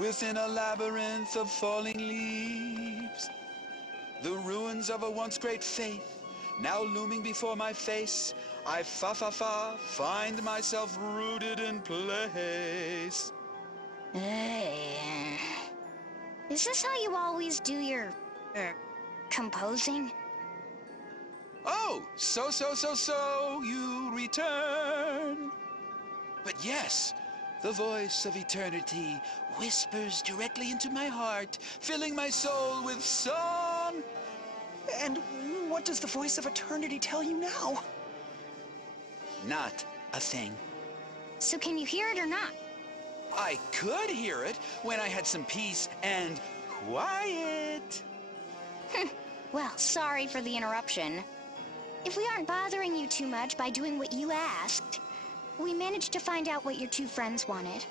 within a labyrinth of falling leaves. The ruins of a once great faith, now looming before my face, I find myself rooted in place. Is this how you always do your, composing? Oh, so you return. But yes, the voice of eternity whispers directly into my heart, filling my soul with song. And what does the voice of eternity tell you now? Not a thing. So can you hear it or not? I could hear it when I had some peace and quiet. Well, sorry for the interruption. If we aren't bothering you too much by doing what you asked, we managed to find out what your two friends wanted.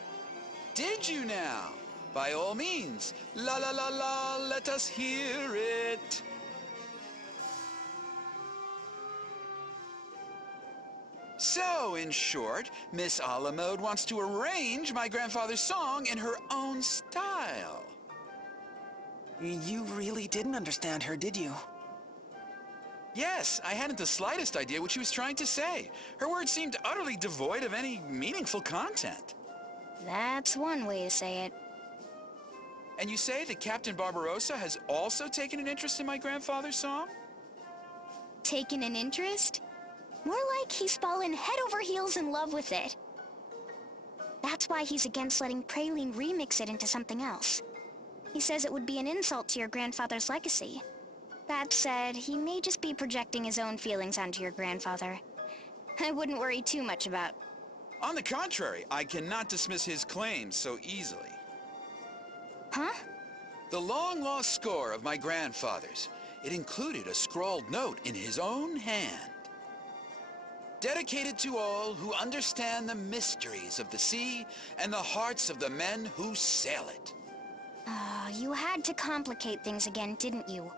Did you now? By all means, la la la la, let us hear it. So, in short, Miss a la mode wants to arrange my grandfather's song in her own style. You really didn't understand her, did you? Yes, I hadn't the slightest idea what she was trying to say. Her words seemed utterly devoid of any meaningful content. That's one way to say it. And you say that Captain Barbarossa has also taken an interest in my grandfather's song? Taken an interest? More like he's fallen head over heels in love with it. That's why he's against letting Praline remix it into something else. He says it would be an insult to your grandfather's legacy. That said, he may just be projecting his own feelings onto your grandfather. I wouldn't worry too much about... On the contrary, I cannot dismiss his claims so easily. Huh? The long-lost score of my grandfather's. It included a scrawled note in his own hand. Dedicated to all who understand the mysteries of the sea and the hearts of the men who sail it. You had to complicate things again, didn't you?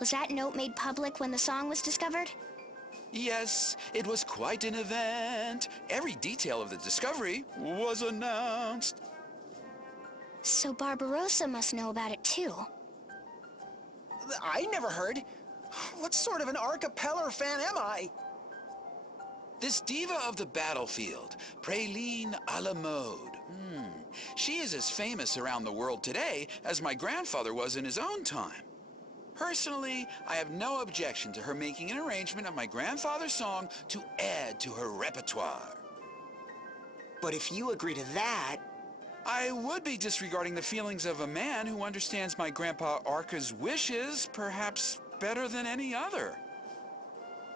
Was that note made public when the song was discovered? Yes, it was quite an event. Every detail of the discovery was announced. So Barbarossa must know about it too. I never heard. What sort of an archipelago fan am I? This diva of the battlefield, Praline a la mode. She is as famous around the world today as my grandfather was in his own time. Personally, I have no objection to her making an arrangement of my grandfather's song to add to her repertoire. But if you agree to that... I would be disregarding the feelings of a man who understands my grandpa Arca's wishes perhaps better than any other.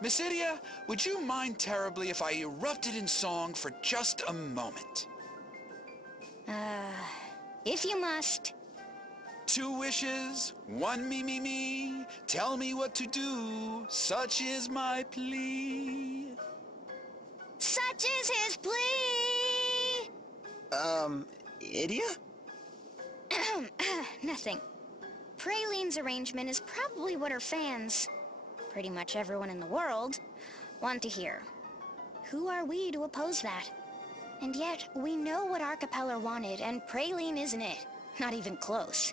Miss Idia, would you mind terribly if I erupted in song for just a moment? If you must. 2 wishes, 1 me, tell me what to do, such is my plea. Such is his plea! Idia? Nothing. Praline's arrangement is probably what her fans, pretty much everyone in the world, want to hear. Who are we to oppose that? And yet, we know what Archipelago wanted, and Praline isn't it. Not even close.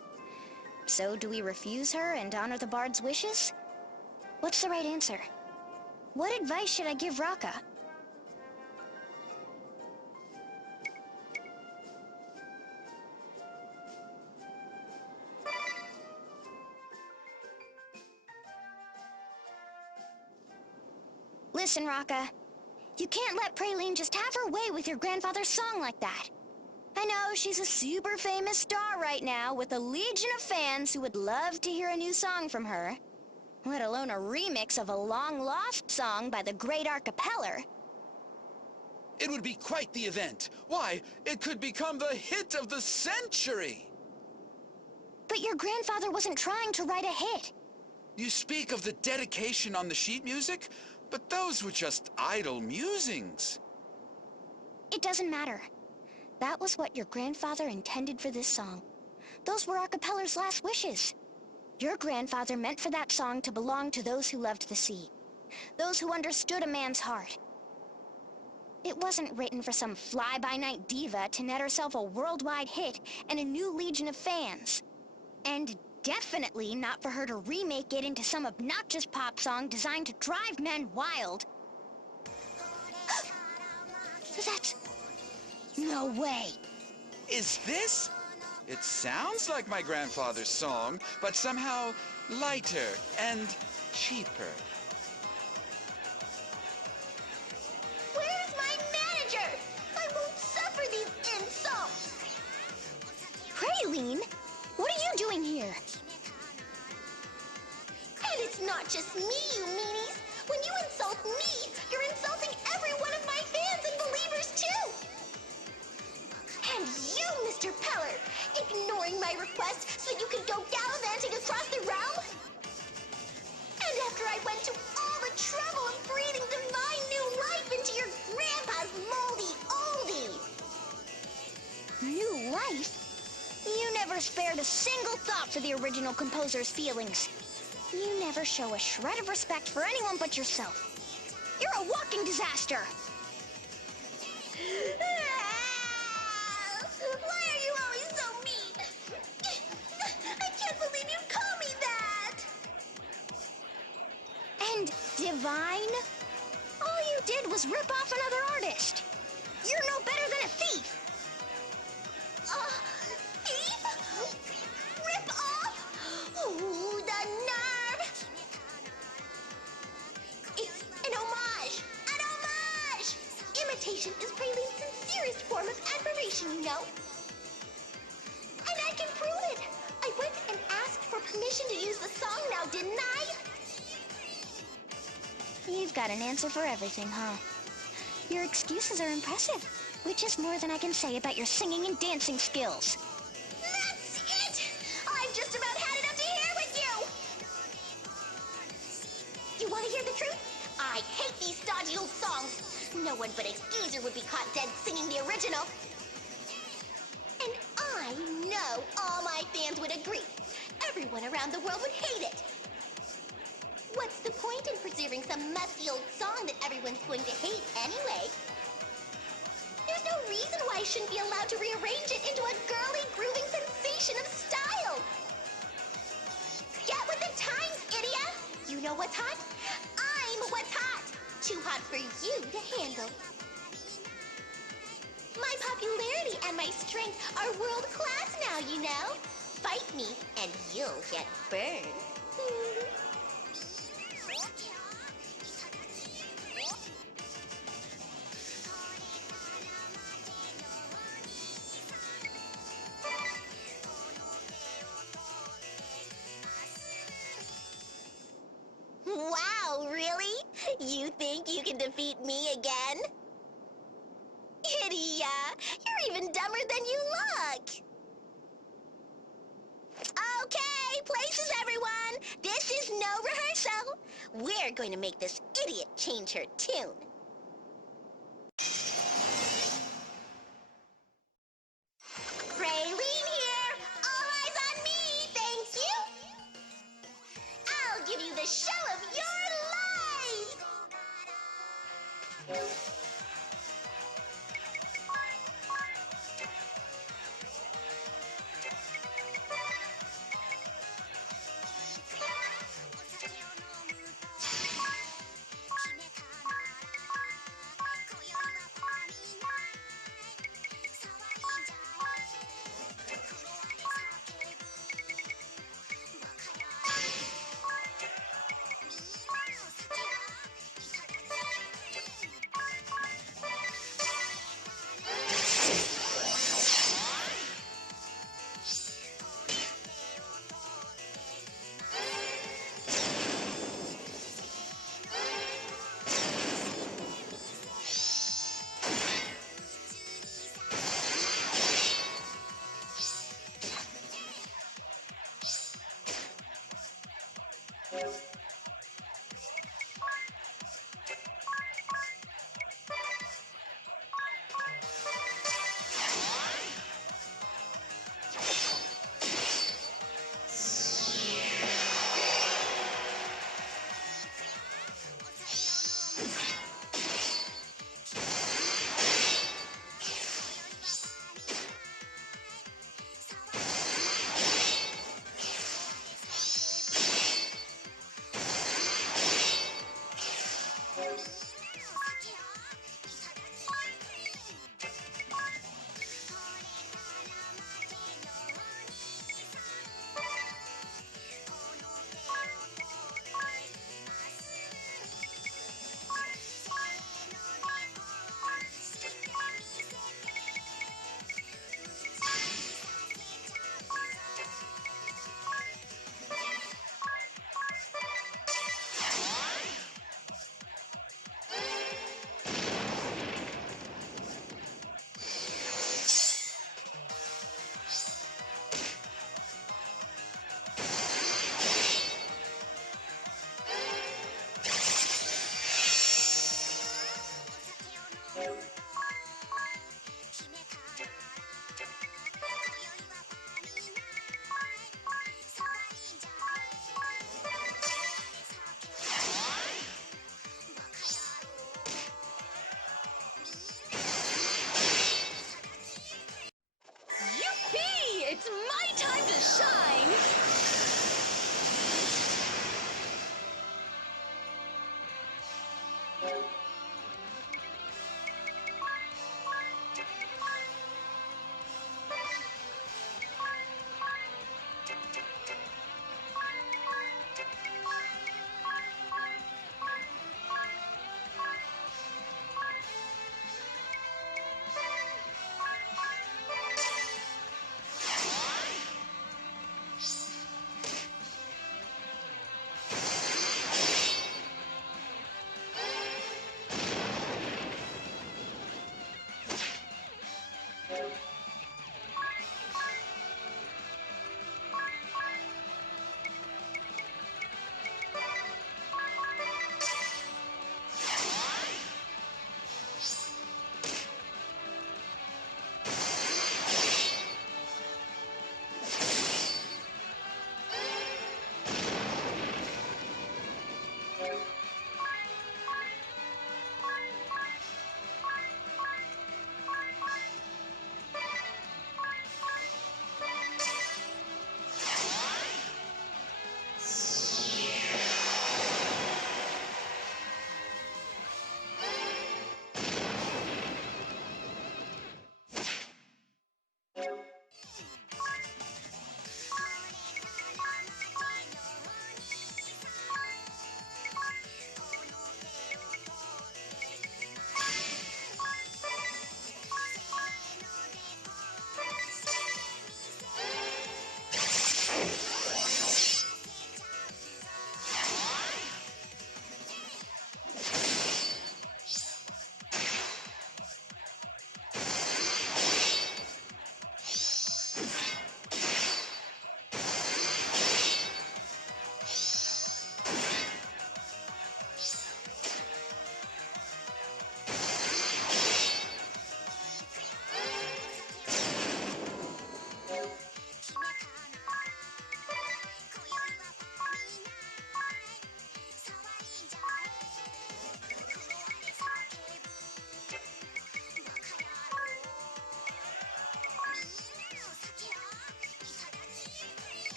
So do we refuse her and honor the bard's wishes? What's the right answer? What advice should I give Raka? Listen, Raka. You can't let Praline just have her way with your grandfather's song like that. I know she's a super famous star right now with a legion of fans who would love to hear a new song from her, let alone a remix of a long-lost song by the great Archipelago. It would be quite the event. Why, it could become the hit of the century. But your grandfather wasn't trying to write a hit. You speak of the dedication on the sheet music, but those were just idle musings. It doesn't matter. That was what your grandfather intended for this song. Those were Archipelago's last wishes. Your grandfather meant for that song to belong to those who loved the sea, those who understood a man's heart. It wasn't written for some fly-by-night diva to net herself a worldwide hit and a new legion of fans. And definitely not for her to remake it into some obnoxious pop song designed to drive men wild. That's... no way. Is this? It sounds like my grandfather's song, but somehow lighter and cheaper. Where's my manager? I won't suffer these insults! Praline, what are you doing here? And it's not just me, you meanies! When you insult me, you're insulting every one of my fans and believers too! And you, Mr. Peller, ignoring my request so you could go gallivanting across the realm? And after I went to all the trouble of breathing divine new life into your grandpa's moldy oldie! New life? You never spared a single thought for the original composer's feelings. You never show a shred of respect for anyone but yourself. You're a walking disaster! Why are you always so mean? I can't believe you call me that! And divine? All you did was rip off another artist. You're no better than a thief! Thief? Rip off? Ooh, the nerve! It's an homage! An homage! Imitation is Praline's sincerest form of admiration, you know. And I can prove it! I went and asked for permission to use the song now, didn't I? You've got an answer for everything, huh? Your excuses are impressive, which is more than I can say about your singing and dancing skills. That's it! I've just about had it up to here with you! You want to hear the truth? I hate these stodgy old songs. No one but a geezer would be caught dead singing the original. And I know all my fans would agree. Everyone around the world would hate it. What's the point in preserving some musty old song that everyone's going to hate anyway? There's no reason why I shouldn't be allowed to rearrange it into a girly, grooving sensation of style. Get with the times, idiot! You know what's hot? I'm what's hot! Too hot for you to handle. My popularity and my strength are world class now, you know. Fight me and you'll get burned. Wow, really? You think you can defeat me again? Idiot! You're even dumber than you look! Okay, places everyone! This is no rehearsal! We're going to make this idiot change her tune. Praline here! All eyes on me, thank you! I'll give you the show of your life!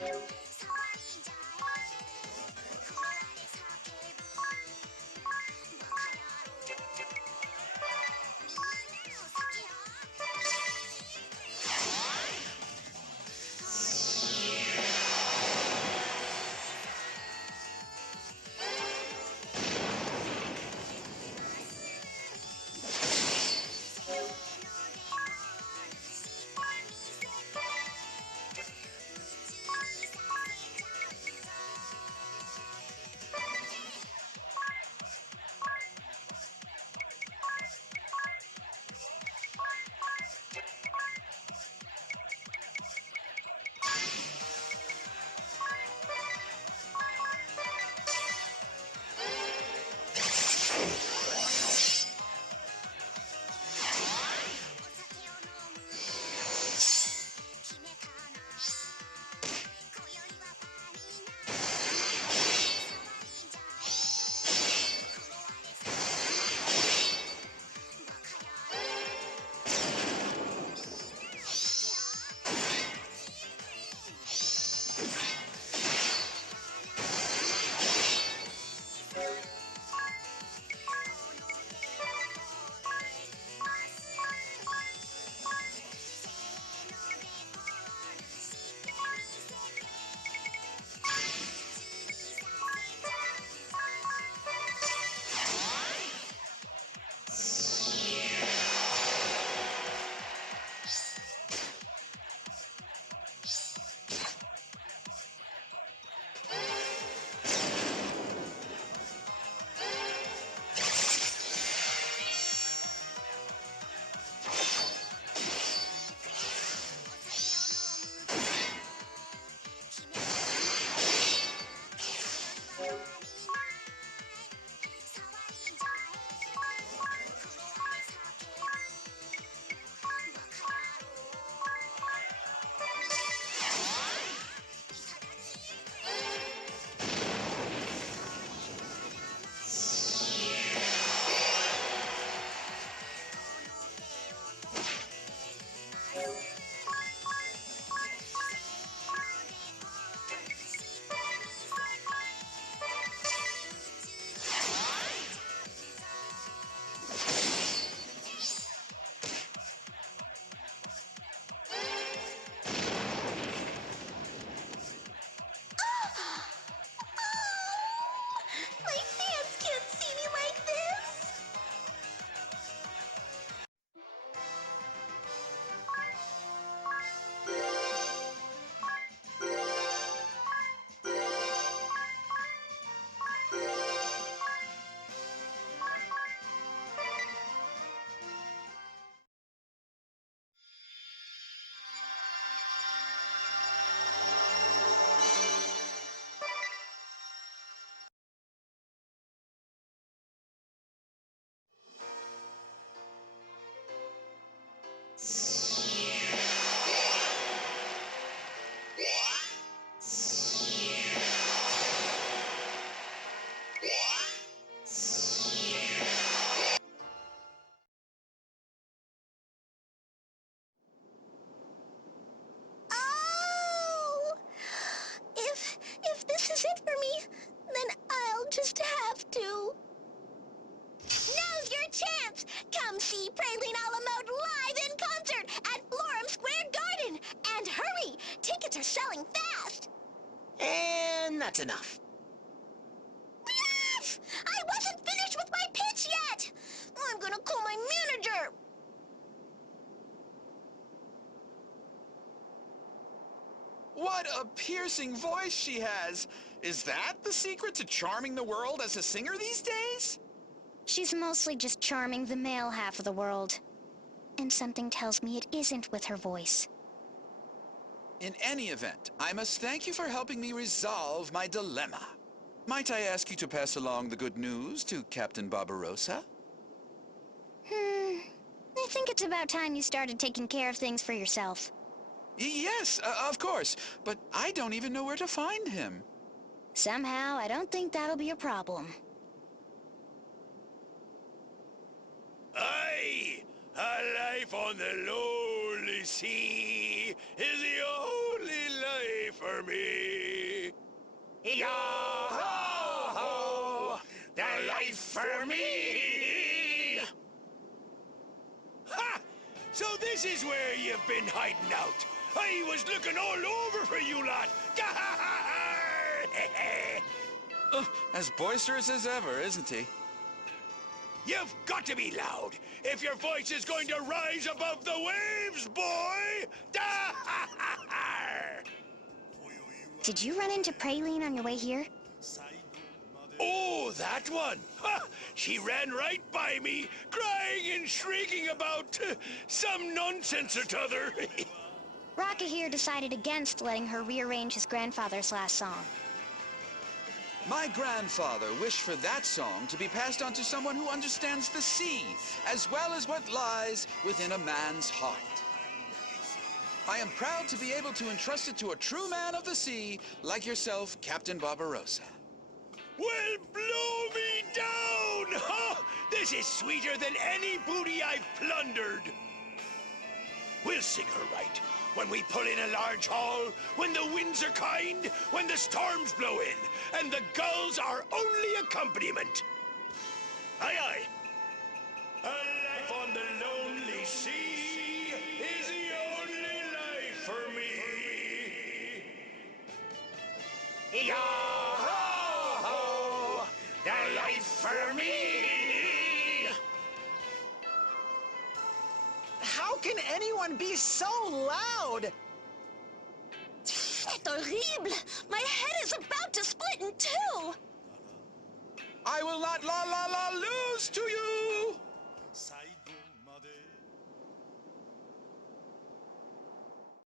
My fans can't see me like this! Oh! If this is it for me, then I'll just have to. Now's your chance! Come see Praline a la mode live in concert at Florham Square Garden! And hurry! Tickets are selling fast! And that's enough. Yes! I wasn't finished with my pitch yet! I'm gonna call my manager! What a piercing voice she has! Is that the secret to charming the world as a singer these days? She's mostly just charming the male half of the world. And something tells me it isn't with her voice. In any event, I must thank you for helping me resolve my dilemma. Might I ask you to pass along the good news to Captain Barbarossa? I think it's about time you started taking care of things for yourself. Yes, of course, but I don't even know where to find him. Somehow, I don't think that'll be a problem. Aye, a life on the lonely sea is the only life for me. Yo-ho-ho, the life for me. Ha! So this is where you've been hiding out. I was looking all over for you lot. As boisterous as ever, isn't he? You've got to be loud if your voice is going to rise above the waves, boy! Did you run into Praline on your way here? Oh, that one! Ha! She ran right by me, crying and shrieking about some nonsense or t'other. Raka here decided against letting her rearrange his grandfather's last song. My grandfather wished for that song to be passed on to someone who understands the sea, as well as what lies within a man's heart. I am proud to be able to entrust it to a true man of the sea, like yourself, Captain Barbarossa. Well, blow me down! Huh? This is sweeter than any booty I've plundered. We'll sing her right. When we pull in a large hall, when the winds are kind, when the storms blow in, and the gulls are only accompaniment. Aye, aye. A life on the lonely sea is the only life for me. Yo-ho-ho, the life for me. How can anyone be so loud? C'est horrible! My head is about to split in two! I will not la la la lose to you!